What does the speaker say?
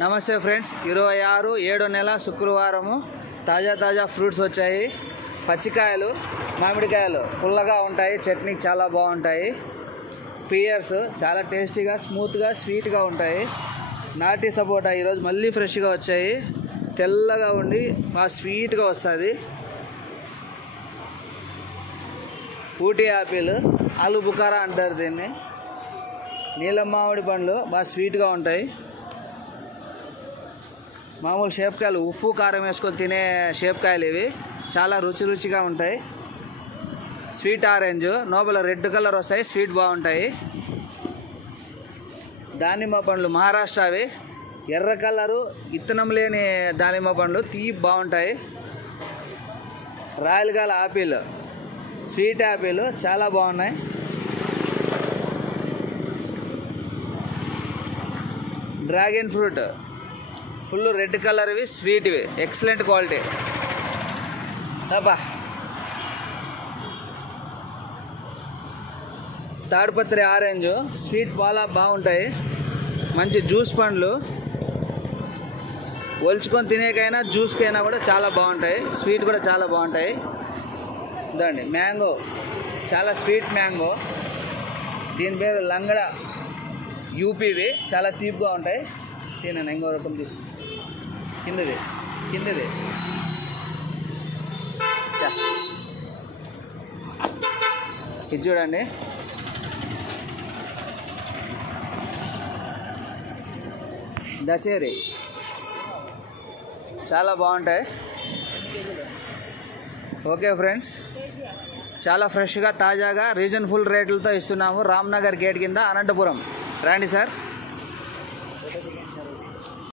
నమస్తే ఫ్రెండ్స్, 26/7 శుక్రవారము తాజా ఫ్రూట్స్ వచ్చాయి. పచ్చికాయలు, మామిడికాయలు పుల్లగా ఉంటాయి, చట్నీకి చాలా బాగుంటాయి. పియర్స్ చాలా టేస్టీగా, స్మూత్గా, స్వీట్గా ఉంటాయి. నాటి సపోటా ఈరోజు మళ్ళీ ఫ్రెష్గా వచ్చాయి, తెల్లగా ఉండి బాగా స్వీట్గా వస్తుంది. ఊటీ యాపిల్, ఆలు బుకారా అంటారు దీన్ని. నీలం మామిడి పండ్లు బాగా స్వీట్గా ఉంటాయి. మామూలు షేప్కాయలు, ఉప్పు కారం వేసుకొని తినే షేప్కాయలు ఇవి, చాలా రుచిగా ఉంటాయి. స్వీట్ ఆరెంజ్, లోపల రెడ్ కలర్ వస్తాయి, స్వీట్ బాగుంటాయి. దానిమ్మ పండ్లు మహారాష్ట్రవి, ఎర్ర కలరు, ఇత్తనం లేని దానిమ్మ పండ్లు, తీపి బాగుంటాయి. Royal gala apple, sweet apple చాలా బాగున్నాయి. డ్రాగన్ ఫ్రూట్ ఫుల్ రెడ్ కలర్వి, స్వీట్వి, ఎక్సలెంట్ క్వాలిటీ. అబ్బా, తాడిపత్రి ఆరెంజ్, స్వీట్ చాలా బాగుంటాయి. మంచి జ్యూస్ పండ్లు, ఒలుచుకొని తినేకైనా జ్యూస్కైనా కూడా చాలా బాగుంటాయి. స్వీట్ కూడా చాలా బాగుంటాయి. ఇదండి మ్యాంగో, చాలా స్వీట్ మ్యాంగో. దీని పేరు లంగడ, యూపీవి, చాలా తీపిగా ఉంటాయి. తినండి, ఇంకో రకం కిందది ఇది చూడండి. దశేరి చాలా బాగుంటాయి. ఓకే ఫ్రెండ్స్, చాలా ఫ్రెష్గా, తాజాగా, రీజనబుల్ రేట్లతో ఇస్తున్నాము. రామ్నగర్ గేట్ కింద, అనంతపురం. రండి సార్.